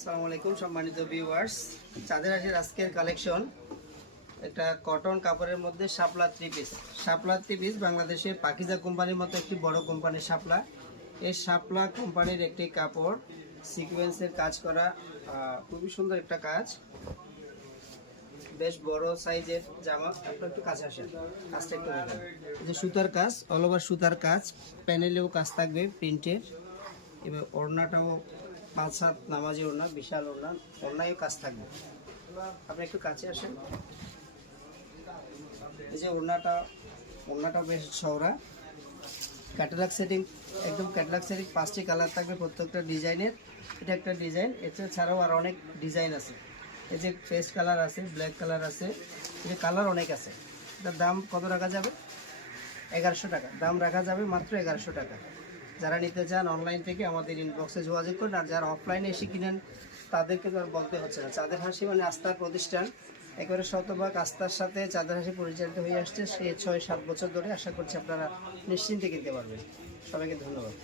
আসসালামু আলাইকুম সম্মানিত ভিউয়ার্স, চাঁদের হাটের আজকের কালেকশন একটা কটন কাপড়ের মধ্যে শাপলা থ্রি পিস। শাপলা থ্রি পিস বাংলাদেশে পাকিজা কোম্পানির মতো একটি বড় কোম্পানির শাপলা। এই শাপলা কোম্পানির একটি কাপড়, সিকোয়েন্সের কাজ করা, খুবই সুন্দর একটা কাজ, বেশ বড় সাইজের জামা। আপনার একটু কাছে আসেন, কাজটা একটু দেখেন। এই যে সুতার কাজ, অল ওভার সুতার কাজ, প্যানেলেও কাজ থাকবে প্রিন্টের। এবার ওড়নাটাও 5-7 নামাজি ওড়না, বিশাল ওড়না, ওড়নায়ও কাজ থাকবে। আপনি একটু কাছে আসেন। এই যে ওড়নাটা বেশ চওড়া, ক্যাটালগ সেটিং, একদম ক্যাটালগ সেটিং। 5টি কালার থাকবে প্রত্যেকটা ডিজাইনের। এটা একটা ডিজাইন, এছাড়াও আর অনেক ডিজাইন আছে। এই যে পেস্ট কালার আছে, ব্ল্যাক কালার আছে, এই কালার অনেক আছে। এটার দাম কত রাখা যাবে? 1100 টাকা দাম রাখা যাবে, মাত্র 1100 টাকা। যারা নিতে চান অনলাইন থেকে আমাদের ইনবক্সে যোগাযোগ করুন। আর যারা অফলাইনে এসে কিনেন তাদেরকে তো আর বলতে হচ্ছে না। চাঁদের হাসি মানে আস্থার প্রতিষ্ঠান, একেবারে শতভাগ আস্থার সাথে চাঁদের হাসি পরিচালিত হয়ে আসছে সে 6-7 বছর ধরে। আশা করছি আপনারা নিশ্চিন্তে কিনতে পারবেন। সবাইকে ধন্যবাদ।